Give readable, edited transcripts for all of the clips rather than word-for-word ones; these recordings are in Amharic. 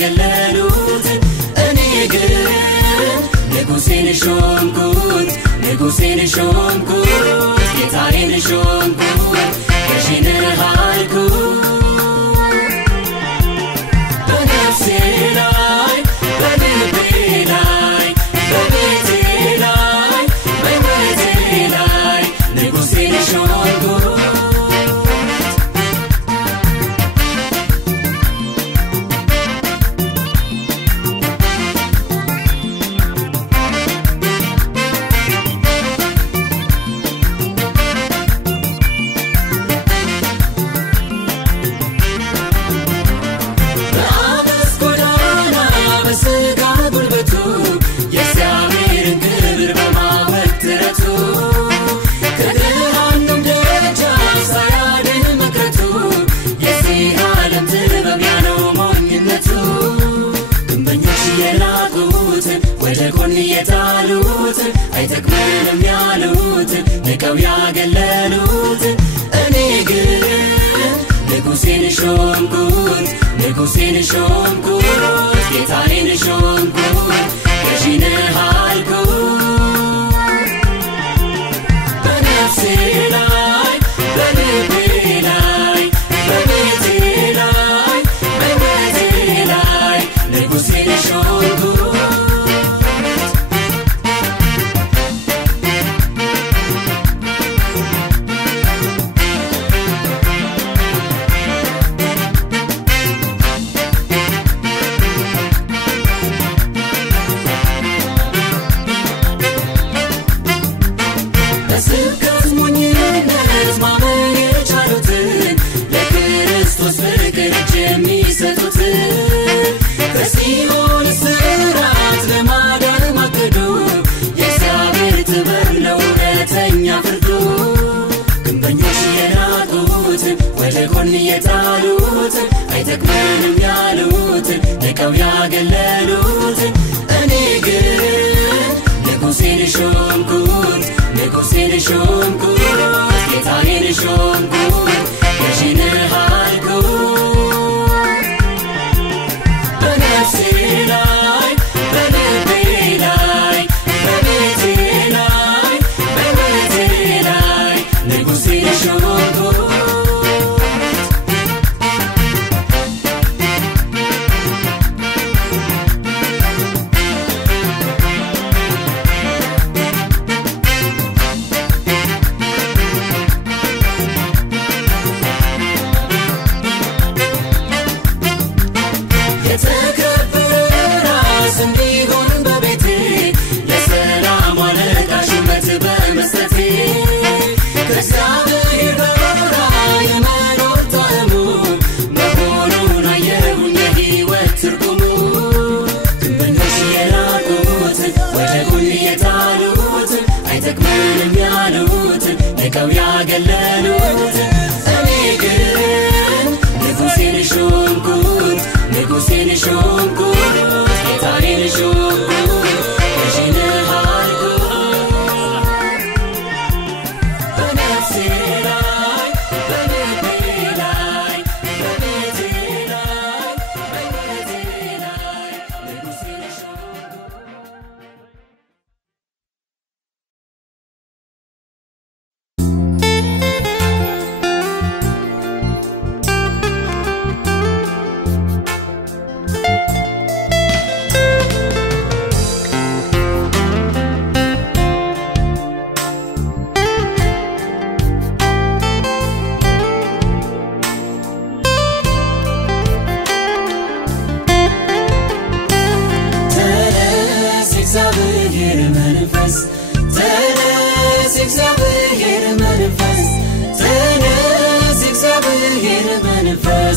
ያገለሉት እኔ ግን ንጉሴን ሾምኩት ንጉሴን ሾምኩት ጌታዬን ሾምኩት ገዢን አልኩት በነፍሴ ላይ በልቤ ላይ በቤቴ ላይ በሕይወቴ ላይ ንጉሴን ሾምኩት የታሉት አይተክመንም ያሉት ንቀው ያገለሉት እኔ ግን ንጉሴን ሾምኩት ንጉሴን ሾምኩት ጌታዬን ሾምኩት ገዢን አልኩት በነፍሴ ላይ በልቤ ላይ በቤቴ ላይ በሕይወቴ ላይ ንጉሴን ሾምኩት የታሉት አይተክመንም ያሉት ንቀው ያገለሉት እኔ ግን ንጉሴን ሾምኩት ንጉሴን ሾምኩት ጌታዬን ሾምኩት ገዢን አልኩት በነፍሴ ላይ በልቤ ላይ በቤቴ ላይ በሕይወቴ ላይ ንጉሴን ሾምኩት ንቀው ያገለሉት እኔ ግን ንጉሴን ሾምኩት ንጉሴን ሾምኩት ጌታዬን ሾምኩት ገዢን አልኩት በነፍሴ ላይ በልቤ ላይ በቤቴ ላይ በሕይወቴ ላይ ንጉሴን ሾምኩት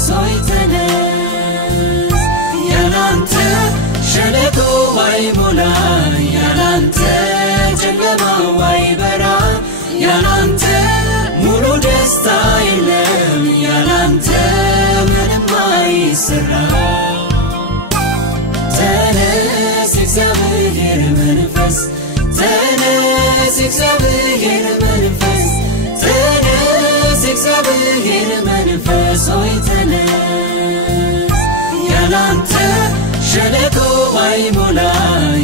soy tenés ያላንተ ሸለቆ አይሞላ ያላንተ ጨለማ አይበራ ያላንተ ሙሉ ደስታ የለም ያላንተ ምንም አይሰራ ተነስ እግዚአብሔር መንፈስ ተነስ እግዚአብሔር መንፈስ ተነስ እግዚአብሔር መንፈስ ሆይ ተነስ ያላንተ አይሞላ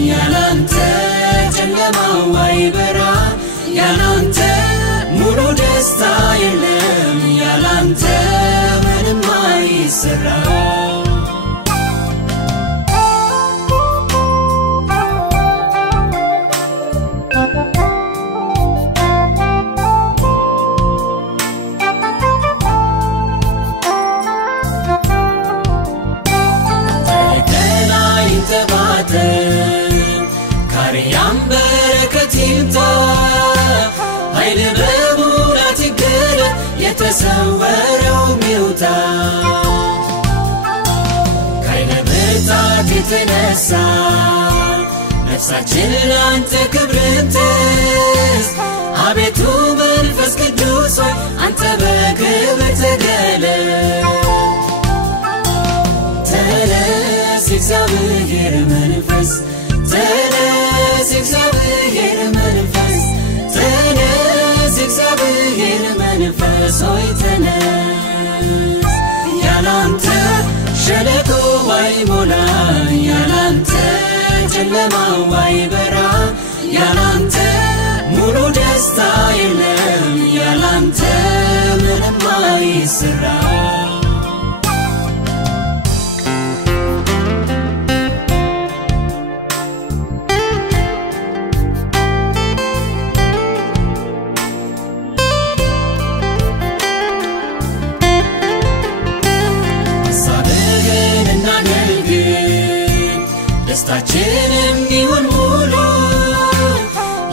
ያላንተ ጨለማው አይበራ ያላንተ ሙሉ ደስታ የለም ያላንተ ምንም አይሰራ ካሪያም በረከት ይምጣ ኃይል በሙላት ይገለጥ የተሰወረው ይውጣ ከኃይል ብርታት የተነሳ ነፍሳችን ላንተ ክብርን ትስጥ አቤቱ መንፈስ ቅዱስ ሆይ አንተ በክብር ተገለጥ ተነስ እግዚአብሔር መንፈስ ተነስ እግዚአብሔር መንፈስ ተነስ እግዚአብሔር መንፈስ ሆይ ተነስ ያላንተ ሸለቆ አይሞላ ያላንተ ጨለማው አይበራ ያላንተ ሙሉ ደስታ የለም ያላንተ ምንም አይሰራ ደስታችንም ይሁን ሙሉ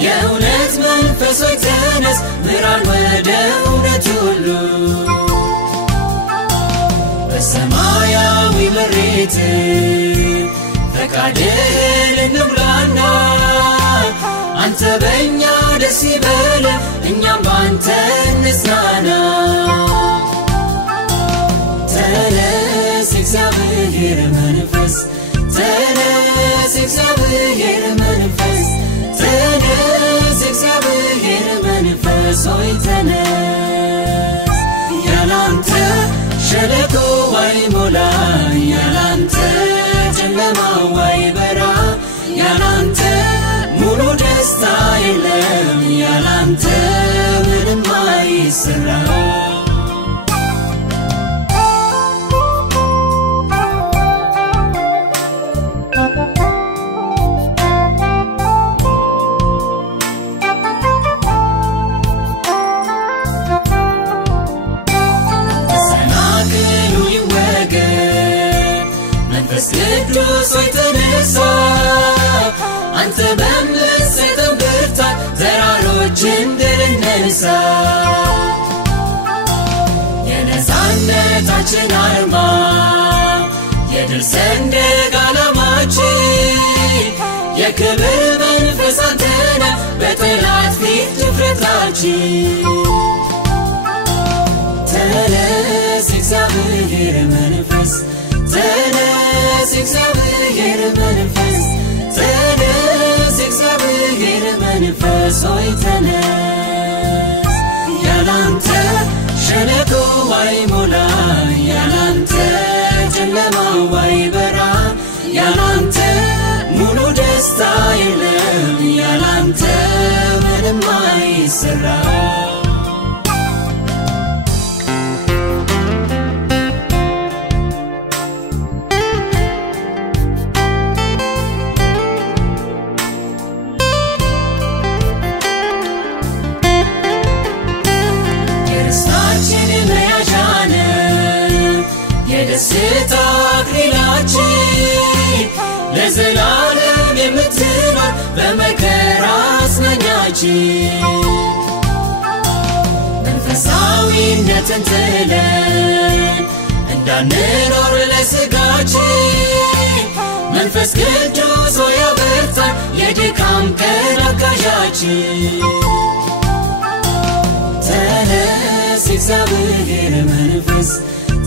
የእውነት መንፈስ ሆይ ተነስ ምራን ወደ እውነት ሁሉ በሰማያዊ መሬት ፈቃድህን እንሙላና አንተ በእኛ ደስ ይበለን እኛም ባንተ እንጽናና ተነስ እግዚአብሔር መንፈስ ተነስ እግዚአብሔር መንፈስ ተነስ እግዚአብሔር መንፈስ ሆይ ተነስ ያላንተ ሸለቆ አይሞላ ያላንተ ጨለማው አይበራ ያላንተ ሙሉ ደስታ የለም ያላንተ ምንም አይሰራ ቅዱስ ሆይ ተነሳ አንተ በምትሰጠን ብርታት ተራሮችን ድል እንንሳ የነፃነታችን አርማ የድል ሰንደቅ ዓላማችን የክብር መንፈስ አንተ ነህ በጠላት ፊት ድፍረታችን ተነስ እግዚአብሔር መንፈስ ተነስ እግዚአብሔር መንፈስ ተነስ እግዚአብሔር መንፈስ ሆይ ተነስ ያላንተ ሸለቆ አይሞላ ያላንተ ጨለማው አይበራ ያላንተ ሙሉ ደስታ የለም ያላንተ ምንም አይሰራ የደስታ አክሊላችን ለዘላለም የምትኖር በመከራ አጽናኛችን መንፈሳዊነትን ጥለን እንዳንኖር ለሥጋችን መንፈስ ቅዱስ ሆይ አበርታን የድካም ቀን አጋዣችን ተነስ እግዚአብሔር መንፈስ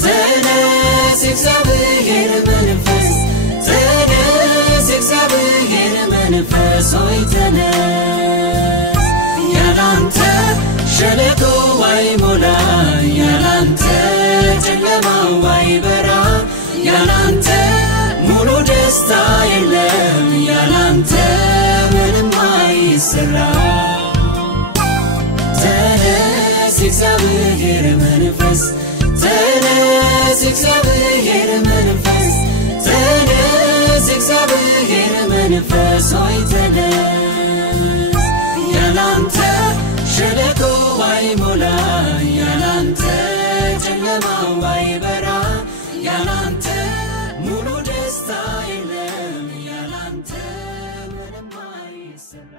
ተነስ እግዚአብሔር መንፈስ ተነስ እግዚአብሔር መንፈስ ሆይ ተነስ ያላንተ ሸለቆ አይሞላ ያላንተ ጨለማው አይበራ ያላንተ ሙሉ ደስታ የለም መንፈስ ተነስ እግዚአብሔር መንፈስ ተነስ እግዚአብሔር መንፈስ ሆይ ተነስ ያላንተ ሸለቆ አይሞላ ያላንተ ጨለማው አይበራ ያላንተ ሙሉ ደስታ የለም ያላንተ ምንም አይሰራ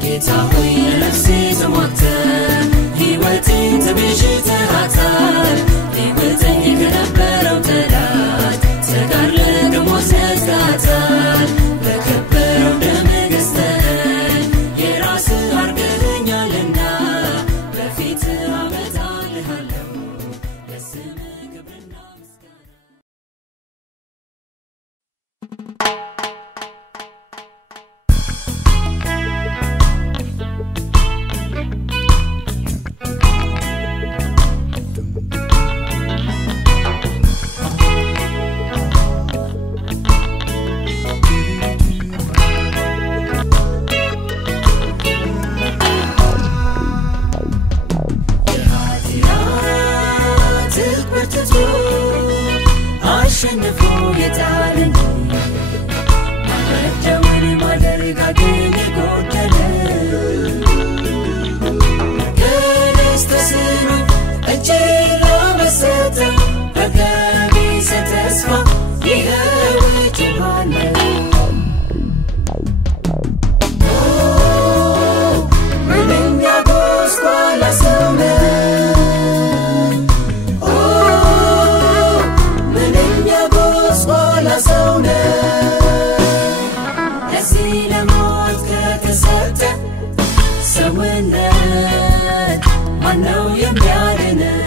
Get out, we let's see the water. አሸንፎ የጣለኝ ማወደውን ማደረግ አገኘ ጎደለ ከደስታ ስኖኝ እጄን ላመሰጠው በገቢሰ ተስፋ ይኸው እጮኻለሁ ምንኛ ጎስቋላ ሰው ነኝ ምንኛ ጎስቋላ ሰው ነኝ ለዚህ ለሞት ከተሰጠ ሰውነት ማነው የሚያድነው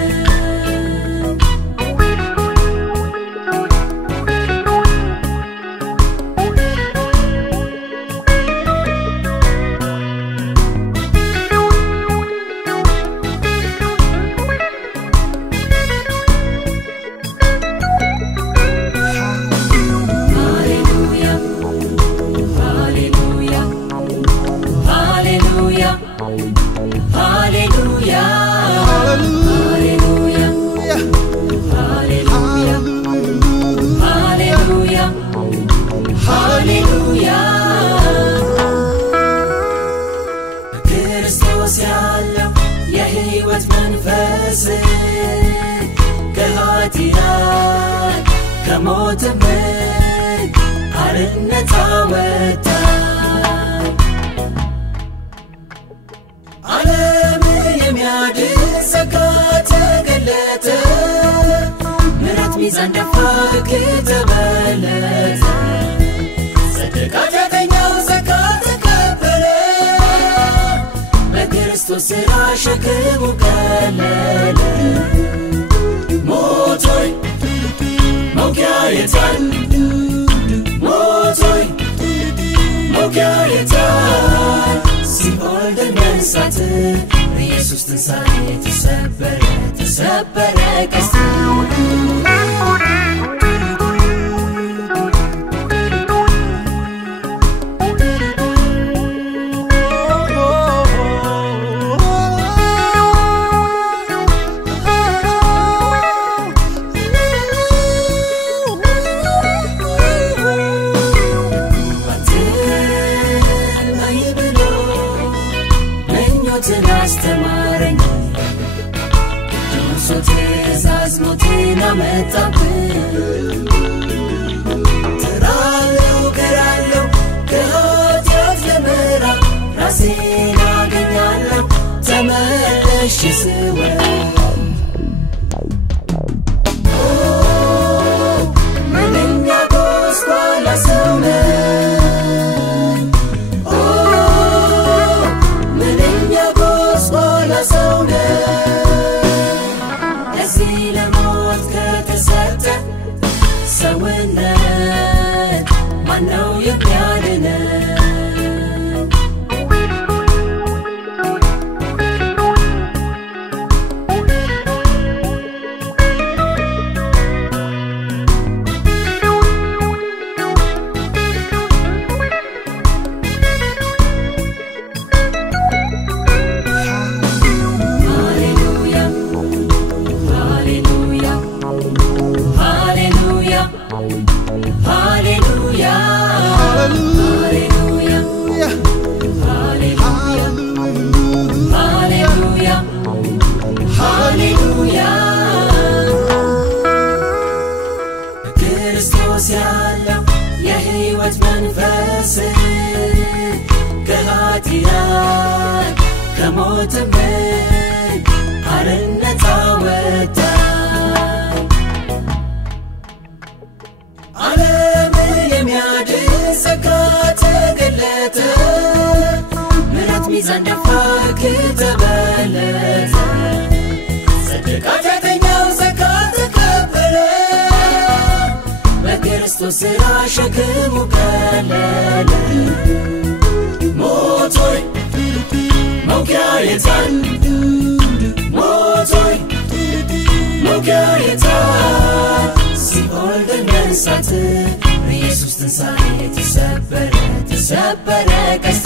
ክርስቶስ ያለው የሕይወት መንፈስ ከኃጢአት ከሞትም አርነት አወጣኝ ዓለምን የሚያድን ጸጋ ተገለጠ ምሕረት ሚዛን ደፋ ከተበለጠ ጸድቅ ኃጢአተኛው ጸጋ ተቀበለ በክርስቶስ ሥራ ሸክሙ ቀለለ ሞት ሆይ መውጊያ የታል ሞት ሆይ መውጊያ የታል ሲኦል ድል መንሳት በኢየሱስ ትንሣኤ ተሰበረ ተሰበረ ቀስቱ አስተማረኝ ቅዱሱ ትእዛዝ ሞትን አመጣብኝ ጥራለሁ እግራለሁ ከኃጢአት ለመራቅ ራሴን አገኛለሁ ተመልሼ ስወጣ ምንኛ ጎስቋላ ሰው ነኝ ሰው ነኝ ለዚህ ለሞት ከተሰጠ ሰውነት ማነው የሚያድነው ክርስቶስ ያለው የሕይወት መንፈስ ከኃጢአት ከሞትም አርነት አወጣኝ ዓለምን የሚያድን ጸጋ ተገለጠ ምሕረት ሚዛን ደፋ ከተበለጠ ጸድቅ ኃጢአተኛው ጸጋ ተቀበለ በክርስቶስ ሥራ ሸክሙ ቀለለ ሞት ሆይ መውጊያ የታል ሞት ሆይ መውጊያ የታል ሲኦል ድል መንሳት በኢየሱስ ትንሣኤ ተሰበረ ተሰበረ ቀስቱ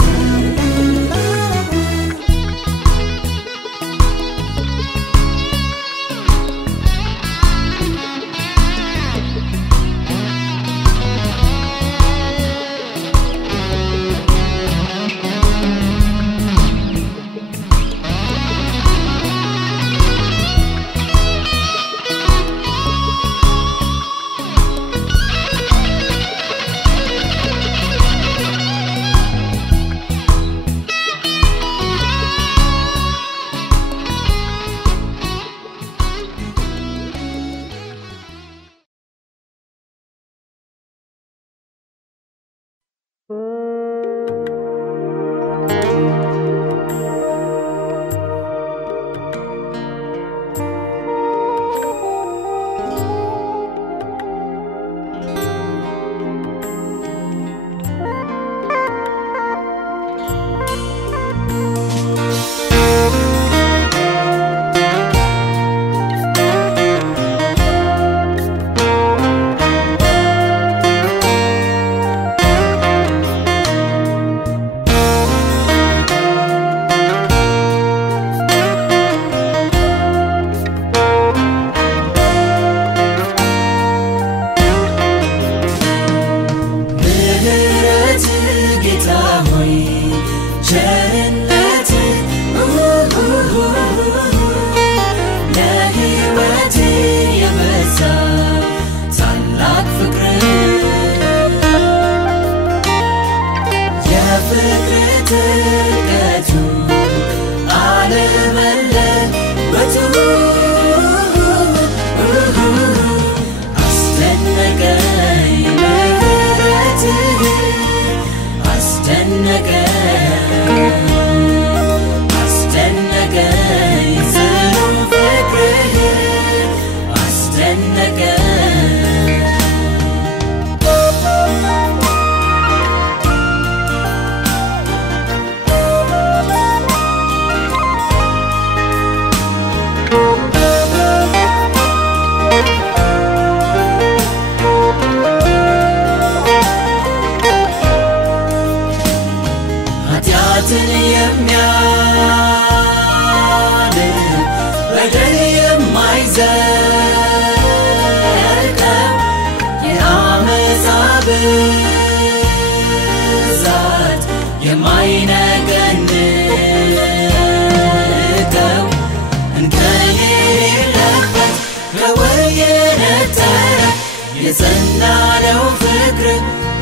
የጸና ነው ፍቅር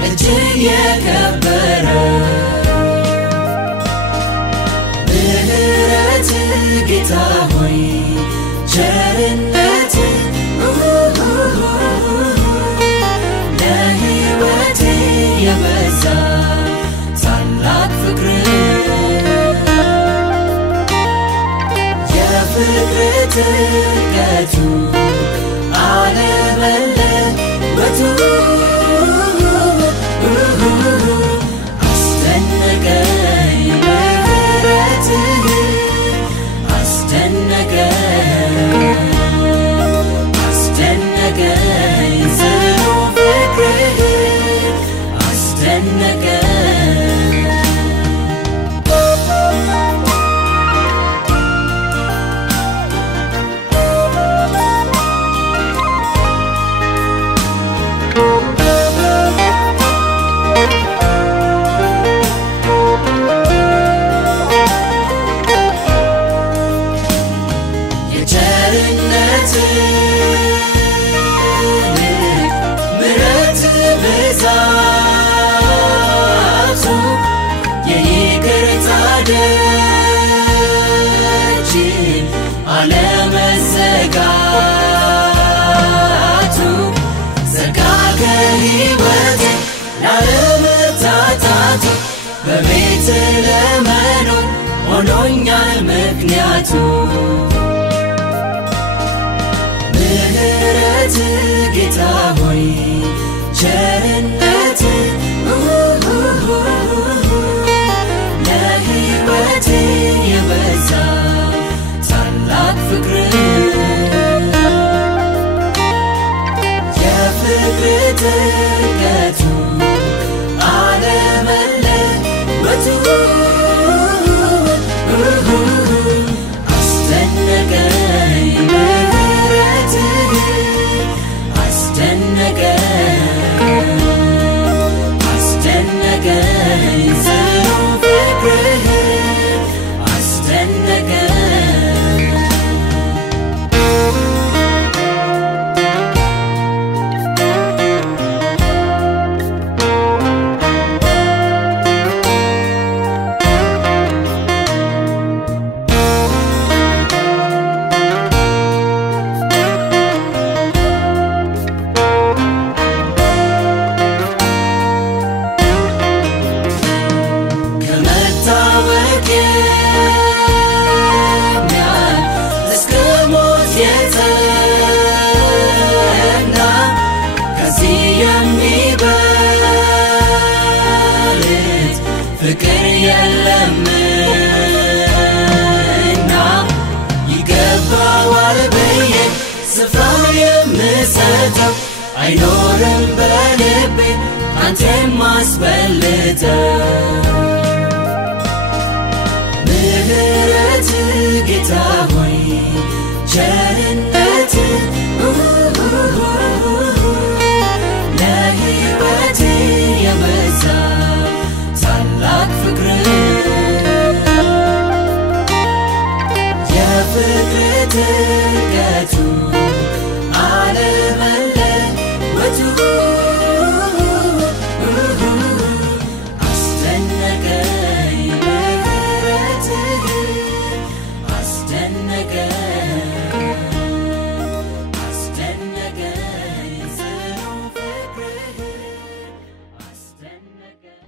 እጅግ የከበረ ምህረት ጌታ ሆይ ቸርነት ለሕይወቴ የበዛ ታላቅ ፍቅር የፍቅር ጥልቀቱ አለመለወጡ አስደነቀኝ ምህረትህ አስደነቀኝ ጽኑ ፍቅርህ አስደነቀኝ ምሕረት ብዛቱ የይቅርታ ደጅ አለመዘጋቱ ዘጋ ከሕይወቴ ላለመታጣቱ በቤት ለመኖር ሆኖኛል ምክንያቱ ምህረት ጌታ ሆይ ቸርነት ለሕይወቴ የበዛ ታላቅ ፍቅር የፍቅር ጥልቀቱ አለመለወጡ አስደነቀኝ ምህረትህ አስደነቀኝ ጽኑ ፍቅርህ አስደነቀኝ ፍቅር የለምና ይገባዋል ብዬ ስፍራ የምሰጠው አይኖርም በልቤ አንተን ማስበልጠው ምህረት ጌታ ሆይ ቸርነት ለሕይወቴ የበዛ ታላቅ ፍቅር የፍቅር ጥልቀቱ አለመለወጡ አስደነቀኝ ምህረትህ አስደነቀኝ ጽኑ ፍቅርህ አስደነቀኝ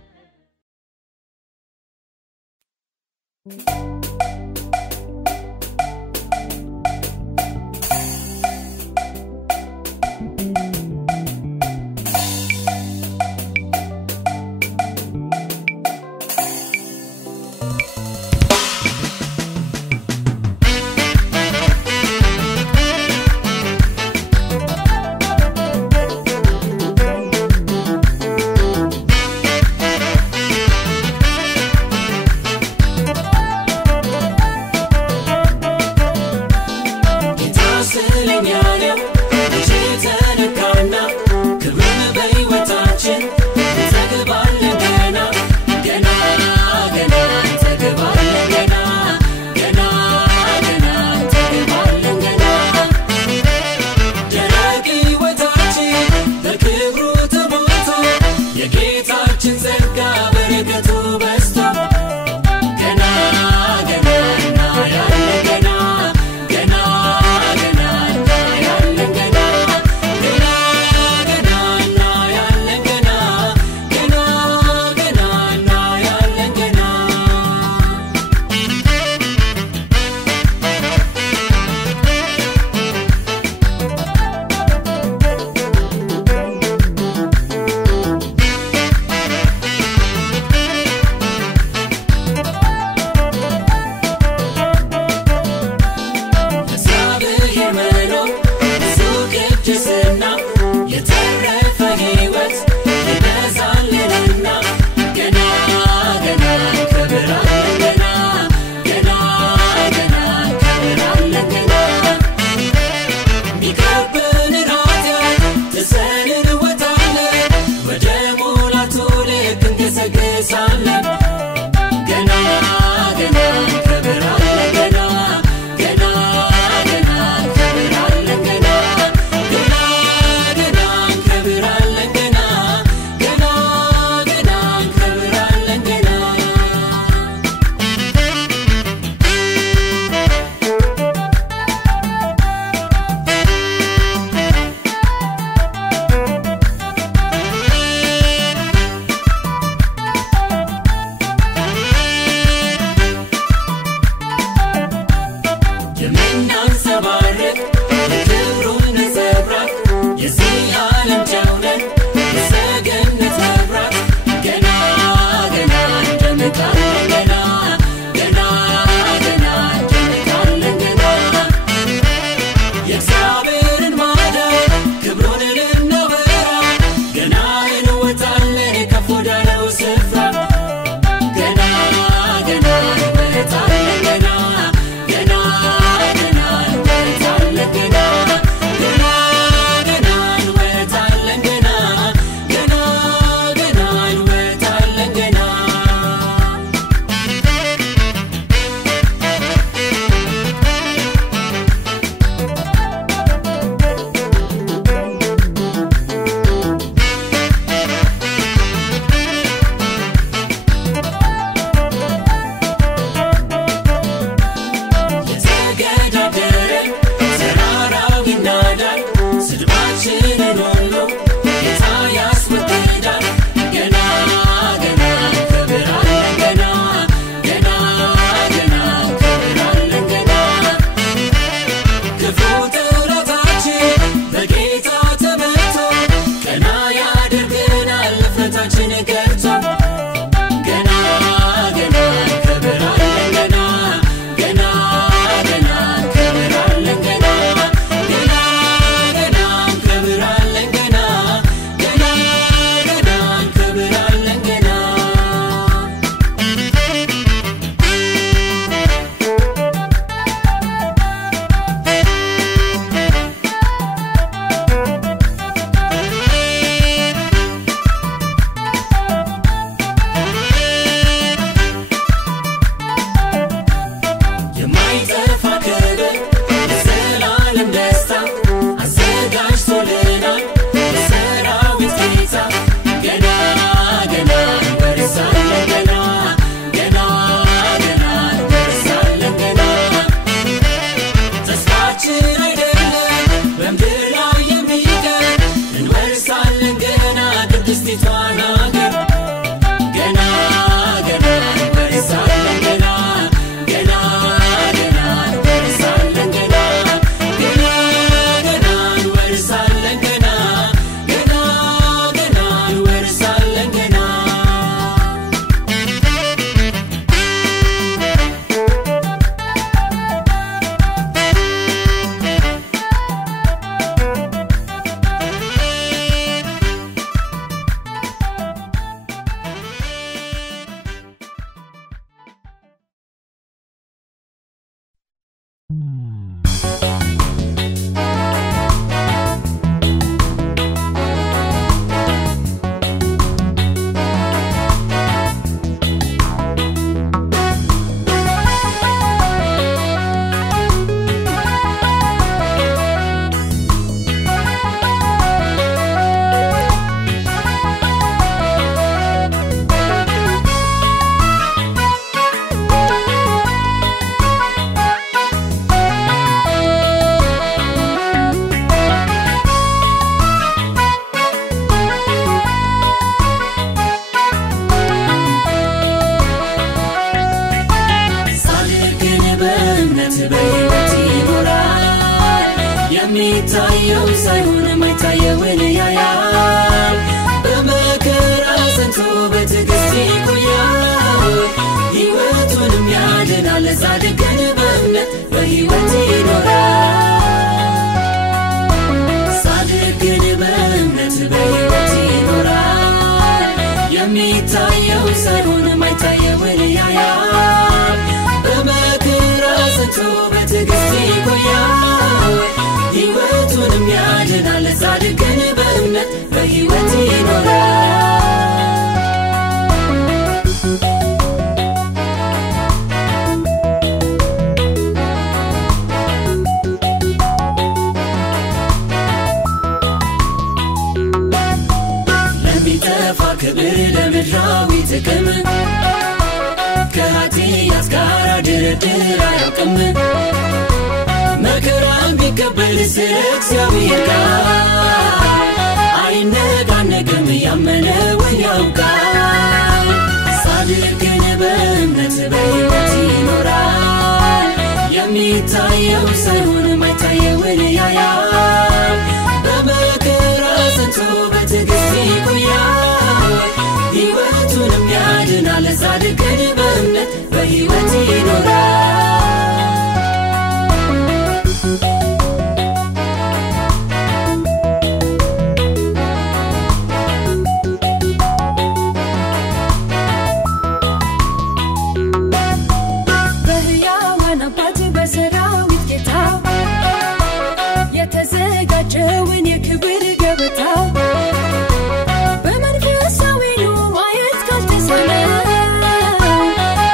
የሚታየው ሳይሆን የማይታየውን ያያል በመከራ ጸንቶ በትዕግስት ይቆያል ሕይወቱንም ያድናል ጻድቅ ግን በእምነት በሕይወት ይኖራል ጻድቅ ግን በእምነት በሕይወት ይኖራል የሚታየው ሳይሆን የማይታየውን ያያል በመከራ ጸንቶ በትዕግስት ይቆያል ሕይወቱንም ያድናል ጻድቅ ግን በእምነት በሕይወት ይኖራል ለሚጠፋ ክብር ለምድራዊ ጥቅም ከኃጢአት ጋር ድርድር አያውቅም መከራን ቢቀበል ስለ እግዚአብሔር ቃል አይነቃነቅም ያመነውን ያውቃል ጻድቅ ግን በእምነት በሕይወት ይኖራል የሚታየው ሳይሆን የማይታየውን ያያል በመከራ ጸንቶ በትዕግስት ይቆያል ሕይወቱንም ያድናል ጻድቅ ግን በእምነት በሕይወት ይኖራል የተዘጋጀውን የክብር ገበታ በመንፈሳዊ ማየት ካልተሳነ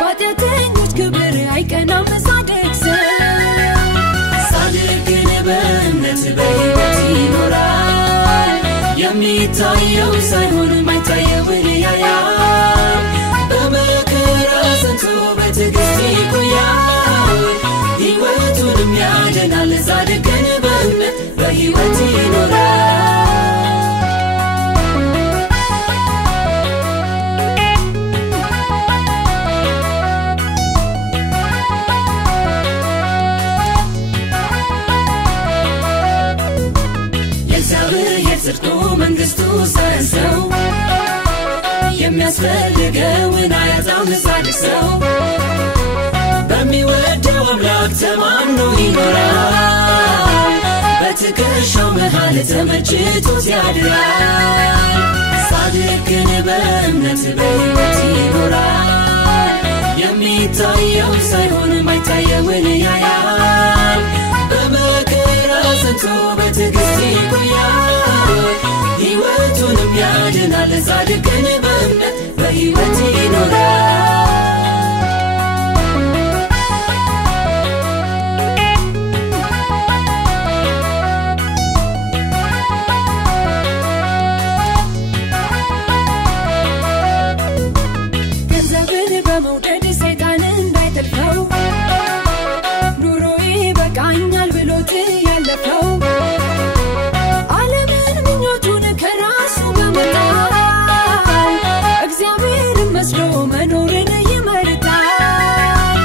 ባጢአተኞች ክብር አይቀናም ጻድቅ ሰው ጻድቅ ግን በእምነት በሕይወት ይኖራል የሚታየው ሳይሆን የማይታየውን ያያል በመከራ ጸንቶ በትዕግስት ይቆያል ሕይወቱንም ያድናል ጻድቅ ግን በእምነት በሕይወት ይኖራል የእግዚአብሔር ጽድቁ መንግሥቱ ሰው የሚያስፈልገውን አያጣም ጻድቅ ሰው በሚወደው አምላክ ተማምኖ ይኖራል በትከሻው መሃል ተመችቶት ያድራል ጻድቅ ግን በእምነት በሕይወት ይኖራል የሚታየው ሳይሆን የማይታየውን ያያል በመከራ ጸንቶ በትዕግስት ይቆያል ሕይወቱንም ያድናል ጻድቅ ግን በእምነት በሕይወት ይኖራል በመውደድ ሰይጣን እንዳይተልፈው ኑሮዬ በቃኛል ብሎት ያለፈው ዓለምን ምኞቱን ከራሱ በመጣል እግዚአብሔርን መስሎ መኖርን ይመርጣል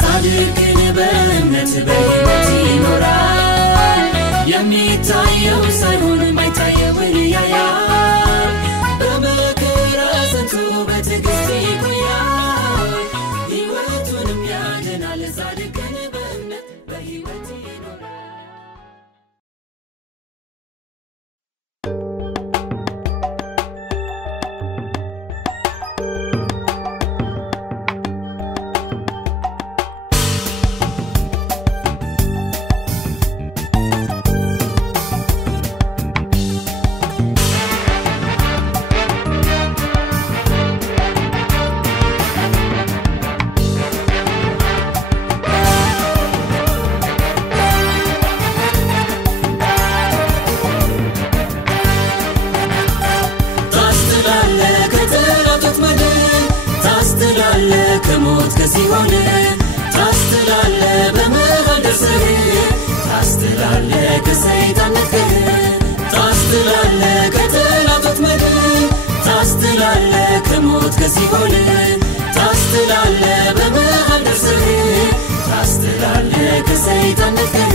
ጻድቅ ግን በእምነት በሕይወት ይኖራል የሚታየው ሳይሆን የማይታየውን ያያል በመከራ ጸንቶ በትዕግስት ይቆያል ሕይወቱንም ያድናል ጻድቅ ግን በእምነት በሕይወት ይኖራል ከሞት ከሲኦል ታስተላለ በመሃል ደርሰህ ታስተላለ ከሰይጣን ነጥቀህ ታስተላለ ከጠላቶች ምድር ታስተላለ ከሞት ከሲኦል ታስተላለ በመሃል ደርሰህ ታስተላለ ከሰይጣን ነጥቀህ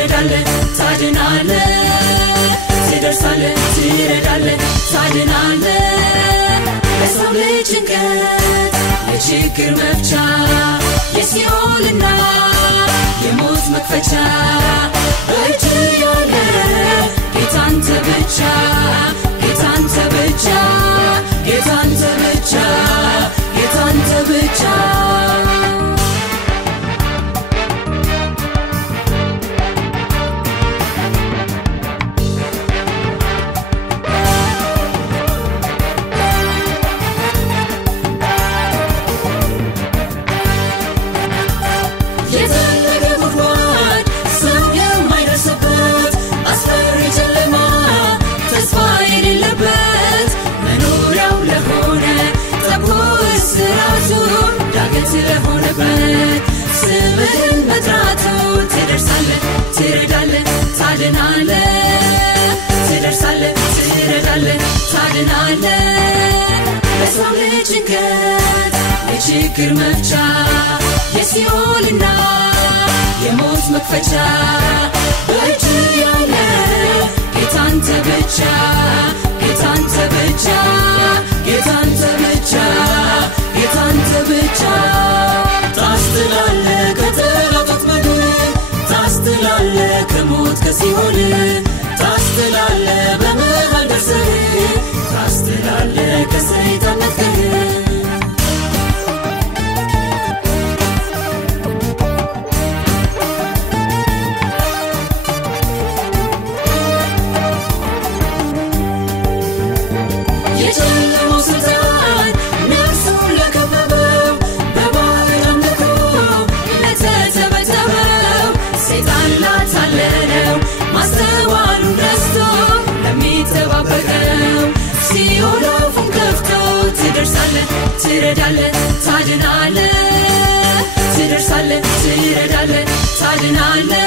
ትረዳለህ ታድናለህ ትደርሳለህ ትረዳለህ ታድናለህ ለሰው ልጅ ጭንቀት ለችግር መፍቻ የሲኦልና የሞት መክፈቻ በእጅ ያለ ጌታ አንተ ብቻ ጌታ አንተ ብቻ ጌታ አንተ ብቻ ጌታ አንተ ብቻ ስለሆነበት ስምህን መጥራቱ ትደርሳለህ ትረዳለህ ታድናለህ ትደርሳለህ ትረዳለህ ታድናለህ ለሰው ልጅ ጭንቀት ለችግር መፍቻ የሲኦልና የሞት መክፈቻ በእጅ ያለ ጌታ አንተ ብቻ ጌታ አንተ ብቻ ጌታ አንተ ብቻ ጌታ አንተ ብቻ ታስትላለህ ከጠላቶች ምድር ታስትላለህ ከሞት ከሲኦል ታስትላለህ በመሃል ደርሰህ ታስትላለህ ከሰይጣን ነጥቀህ የጨለማው ስልጣን ነፍሱን ለከበበው በባህር አምልኮ ለተተበተበው ሰይጣን ላታለለው ማስተዋሉን ረስቶ ለሚጠባበቀው ሲኦል አፉን ከፍቶ ትደርሳለህ ትረዳለህ ታድናለህ ትደርሳለህ ትረዳለህ ታድናለህ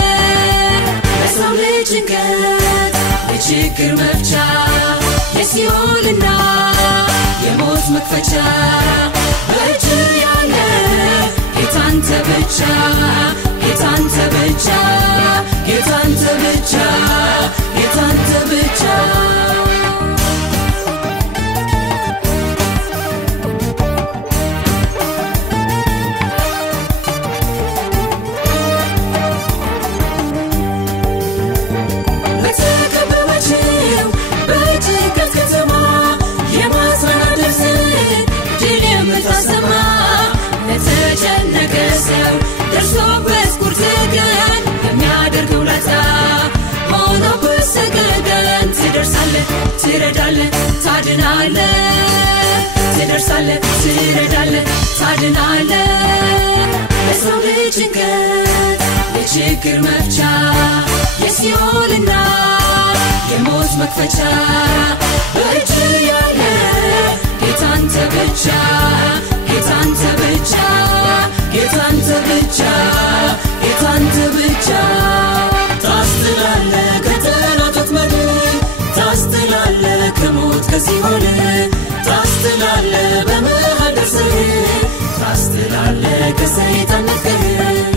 ለሰው ልጅ ጭንቀት ለችግር መፍቻ የሲኦልና የሞት መክፈቻ በእጅ ያለ ጌታ አንተ ብቻ ጌታ አንተ ብቻ ጌታ አንተ ብቻ ጌታ አንተ ብቻ ደርሶበት ቁርጥ ቀን የሚያደርገው ለታ ሆኖበት ሰገደን ትደርሳለህ ትረዳለህ ታድናለህ ትደርሳለህ ትረዳለህ ታድናለህ ለሰው ልጅ ጭንቀት ለችግር መፍቻ የሲኦልና የሞት መክፈቻ በእጅ ያለ ጌታ አንተ ብቻ ጌታ አንተ ብቻ ጌታ አንተ ብቻ ጌታ አንተ ብቻ ታስትላለህ ከጠላቶች ምድር ታስትላለህ ከሞት ከሲኦል ታስትላለህ በመሃል ደርሰህ ታስትላለህ ከሰይጣን ነጥቀህ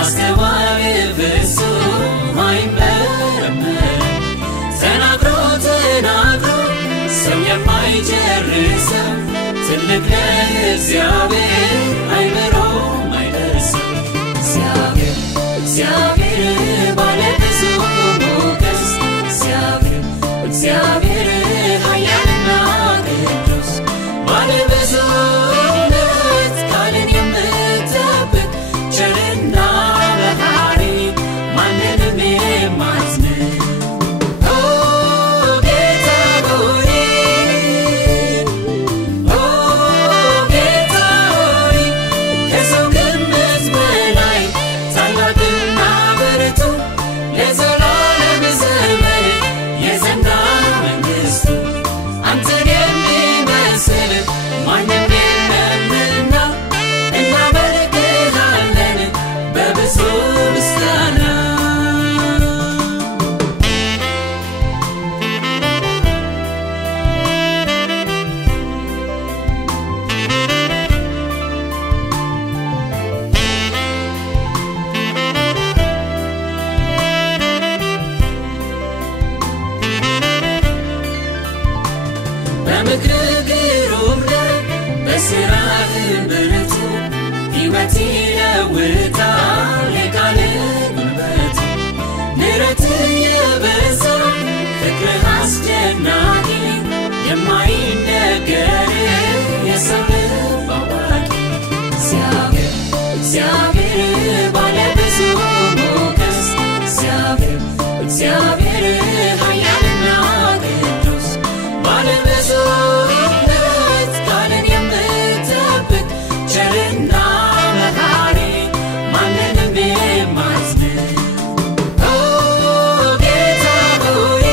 ማስተዋል ፍጹም አይመረመር ተናግሮ ሰው የማይጨርሰው ትልቅ ለእግዚአብሔር አይምሮም አይደርሰው እግዚአብሔር ባለብዙ ሞገስ እግዚአብሔር ኃያልና ቅዱስ ባለብዙ ምሕረት ቃልን የምትጠብቅ ቸርና መሐሪ ማንንም የማትንቅ በምክርግሩም በስራህ ብርቱ ሕይወት ይለውጣል የቃል ጉልበት ምሕረት የበዛ ፍቅርህ አስደናቂ የማይነገር የሰው ልብ አዋቂ እግዚአብሔር ባለብዙ ሞገስ እግዚአብሔር ኃያልና ቅዱስ ባለብዙ ምሕረት ቃልን የምትጠብቅ ቸርና መሐሪ ማንንም የማትንቅ ጌታ ሆይ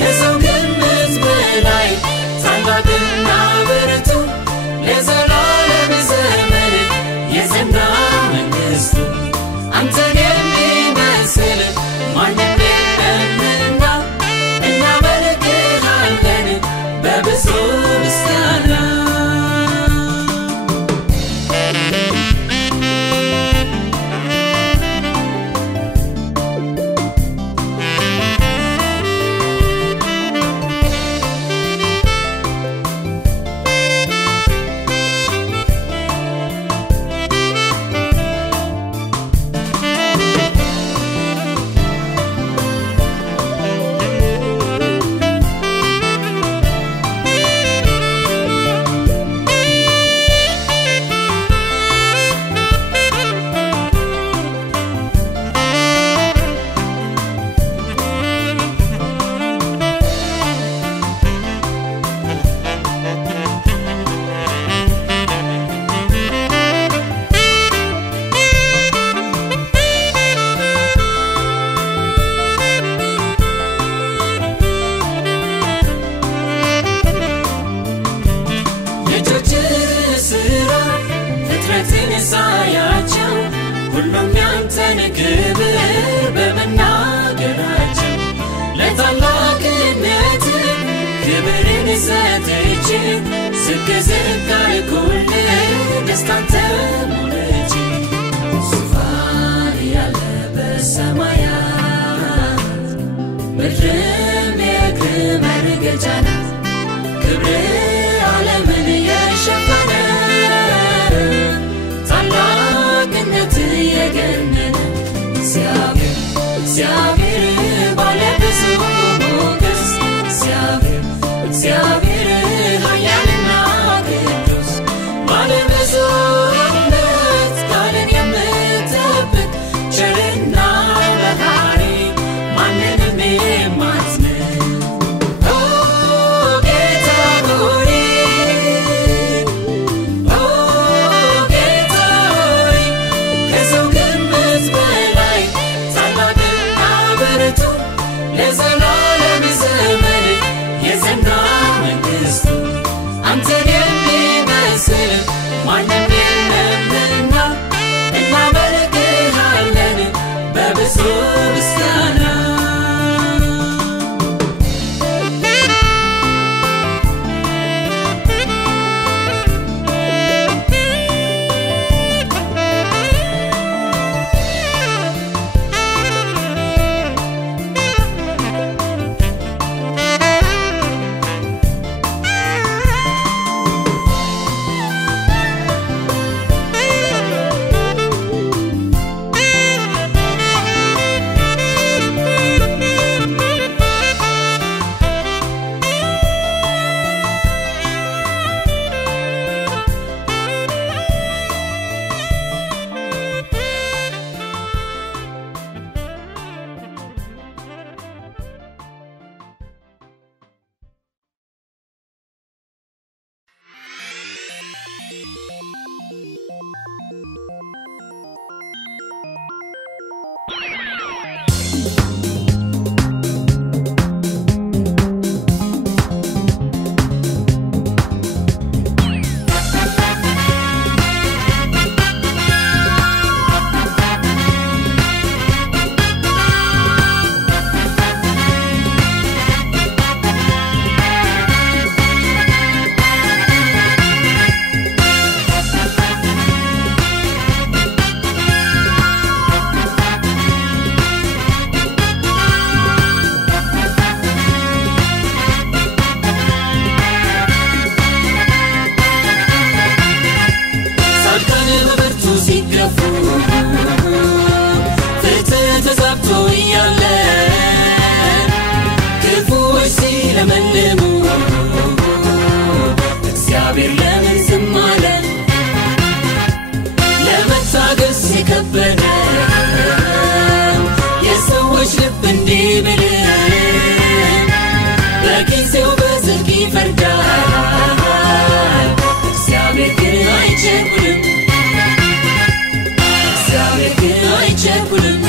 ከሰው ግምት በላይ ታላቅና ብርቱ ለዘላለም ዘመን የጸና መንግሥቱ አንተን የሚመስል ማንም የለምና እናመልክሃለን በብዙ ምስጋና ሳያቸው ሁሉም ያንተን ክብር በመናገራቸው ለታላቅነት ክብርን ሰጥቼ ዝቅ አልኩልህ ደስታን ተሞልቼ ዙፋን ያለ በሰማያት ምድርም የእግርህ መረገጫ ናት ክብርህ ዓለምን የሸፈነ ታላቅነት የገነነ እግዚአብሔር ባለብዙ ሞገስ እግዚአብሔር ኃያልና ቅዱስ ባለብዙ እግዚአብሔር ለምን ዝም አለ ለመታገስ የከበደ የሰዎች ልብ እንዲብል በጊዜው በጽድቅ ይፈርዳል እግዚአብሔር ግን አይቸኩልም እግዚአብሔር ግን አይቸኩልም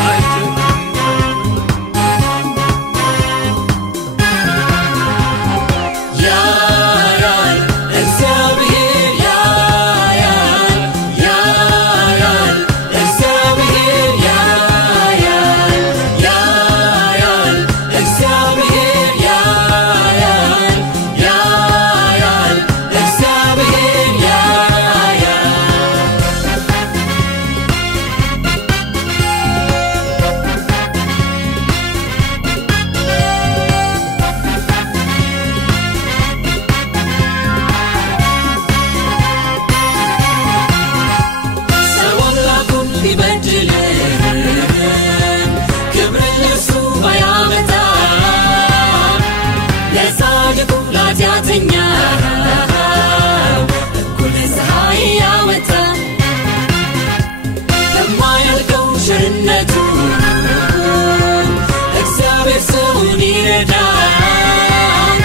እግዚአብሔር ሰውን ይረዳል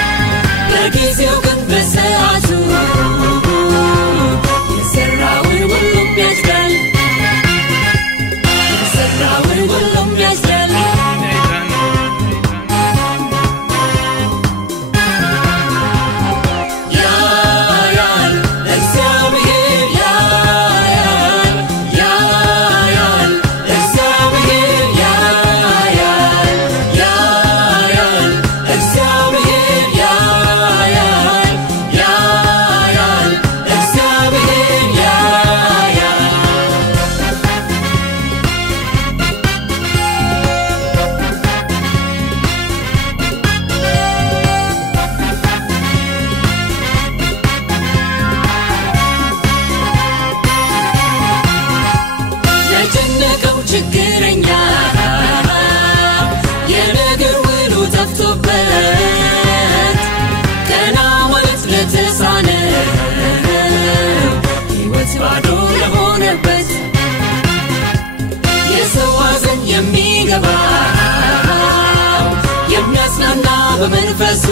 በጊዜው ግን በሰዓቱ የሰራውን ሁሉም ያጭዳል የሰራውን ሁሉም ያጭዳል ችግረኛ የነገር ውሉ ጠፍቶበት ቀና ማለት ለተሳነው ሕይወት ባዶ ለሆነበት የሰው ሐዘን የሚገባው የሚያጽናና በመንፈሱ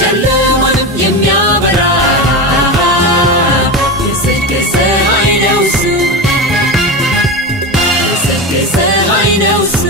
ጨለማንም የሚያበራ የሰገሰ አይነው እሱ I know so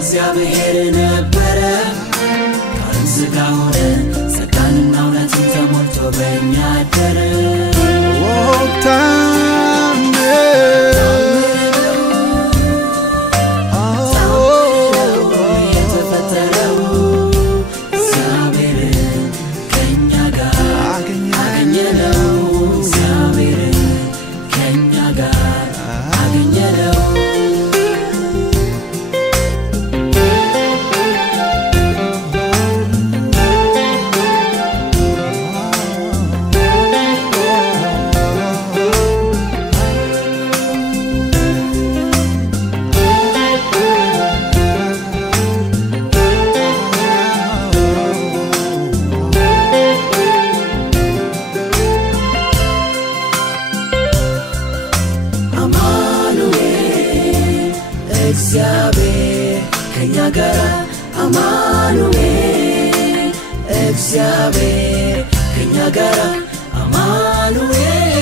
እግዚአብሔር ነበረ ቃል ሥጋ ሆነ ጸጋንና እውነትን ተሞልቶ በእኛ አደረ የተፈጠረው እግዚአብሔርን ከእኛ ጋር አገኘነው እግዚአብሔርን ከእኛ ጋር አገኘነው እግዚአብሔር ከእኛ ጋር አማኑኤል እግዚአብሔር ከእኛ ጋር አማኑኤል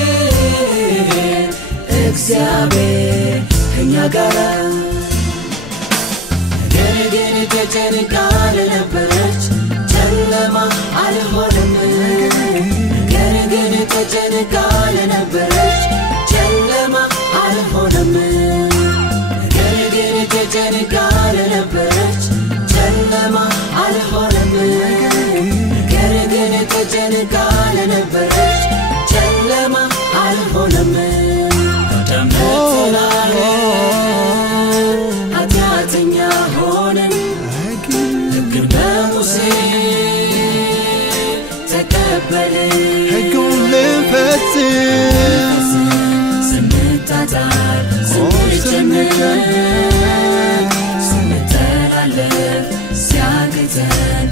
እግዚአብሔር ከእኛ ጋር ነገር ግን ተጨንቃ ለነበረች ጨለማ አልሆነም ነገር ግን ተጨንቃ ለነበረች ጨለማ አልሆነም ተጨንቃ ለነበረች ጨለማ አልሆነም ነገር ግን ተጨንቃ ለነበረች ጨለማ አልሆነም ተመትላለ ኃጢአተኛ ሆነን ሕግን በሙሴ ተቀበልን ሕጉን ልንፈጽም ስንታታር ስንጨነቅ ሲያግተን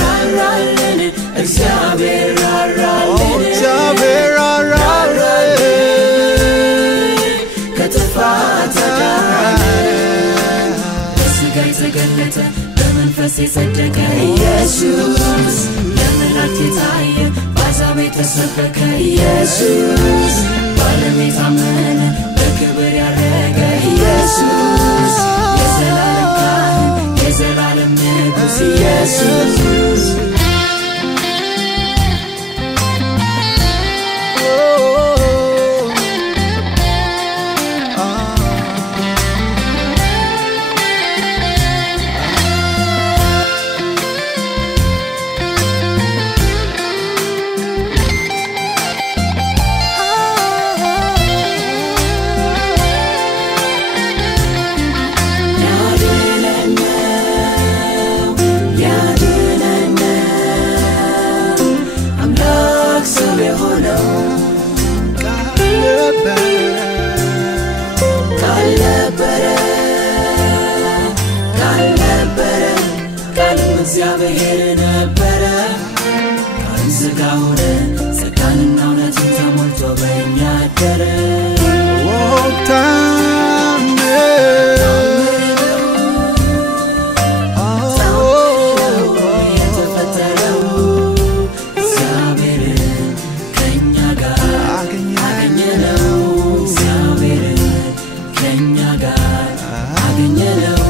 ራራልን እግዚአብሔር ራራልን ከጥፋት ራራልን እግዚአብሔር ተገለጠ በመንፈስ የጸደቀ ኢየሱስ ለመላእክት የታየ በአሕዛብ የተሰበከ ኢየሱስ በዓለም የታመነ በክብር ያረገ ኢየሱስ የዘላለም ካህን የዘላለም ንጉሥ ኢየሱስ እግዚአብሔር ነበረ ቃል ሥጋ ሆነ ጸጋንና እውነትን ተሞልቶ በእኛ አደረ የተፈጠረው እግዚአብሔርን ከእኛ ጋር አገኘነው እግዚአብሔርን ከእኛ ጋር አገኘነው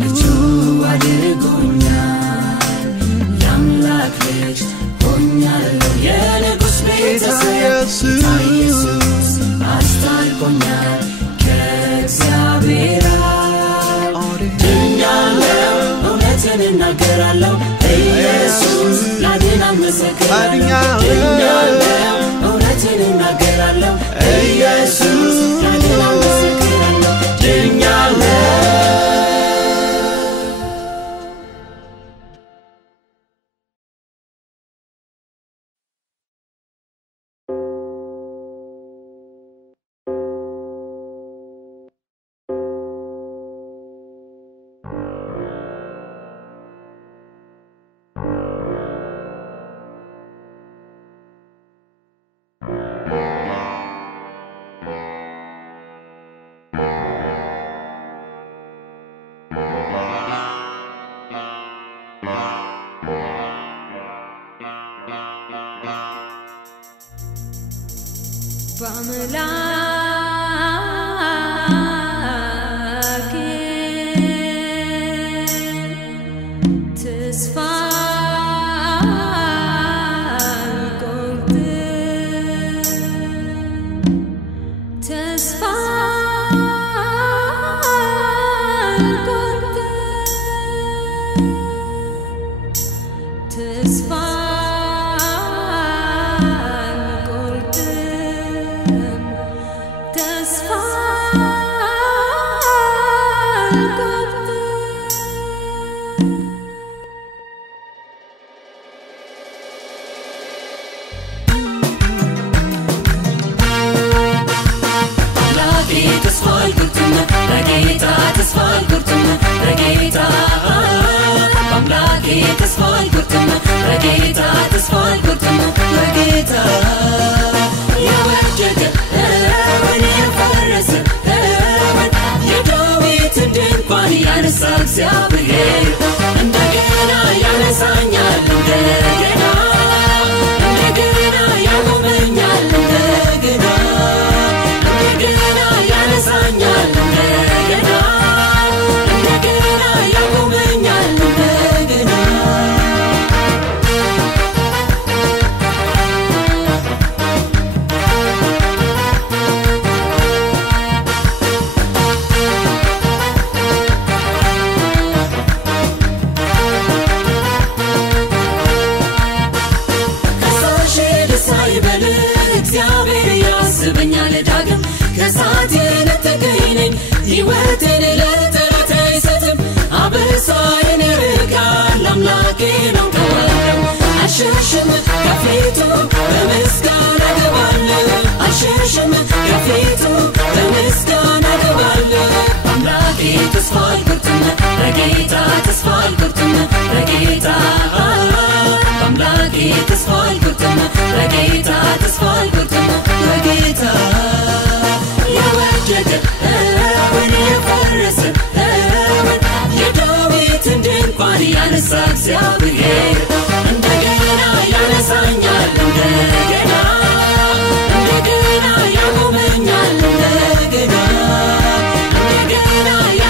ልጁ አድርጎኛል የአምላክ ልጅ ሆኛለሁ የንጉሥ ቤተሰብ ኢየሱስ አስታርቆኛል ከእግዚአብሔር ድኛለሁ እውነትን እናገራለሁ ኢየሱስ ላድናን መሰክራለሁ ድኛለሁ እውነትን እናገራለሁ ኢየሱስ ላድናን መሰክራለሁ ድኛለሁ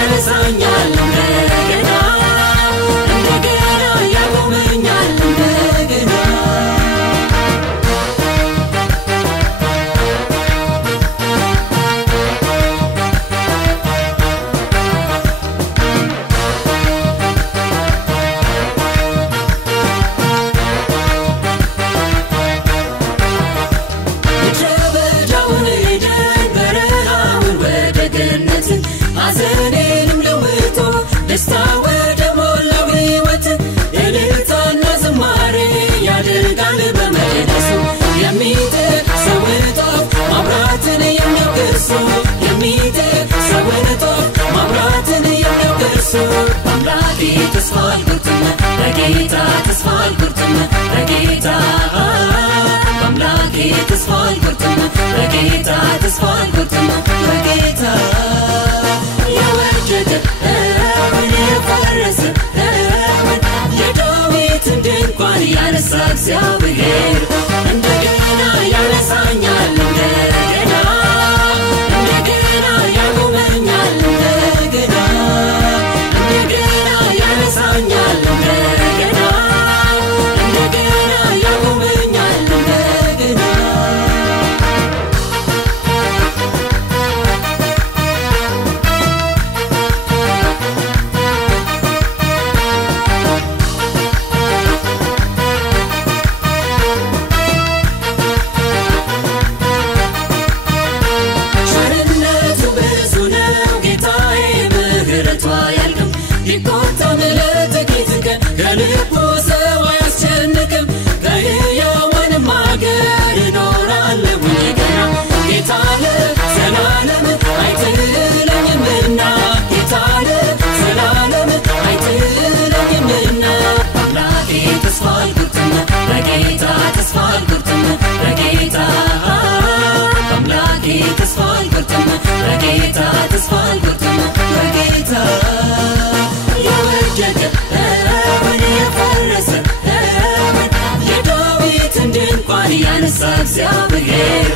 እንደገና ያቆመኛል እንደገና በልቡ ሰው አያስጨንቅም ከሕያዋንም አገር እኖራለሁኝ ገና ጌታ ለዘላለም አይጥለኝምና ጌታ ለዘላለም አይጥለኝምና አምላኬ ተስፋ አልቆርጥም በጌታ ተስፋ አልቆርጥም በጌታ አምላኬ ተስፋ አልቆርጥም በጌታ ተስፋ አልቆርጥም በጌታ የወደቀ የፈረሰ የዳዊትን ድንኳን ያነሳ እግዚአብሔር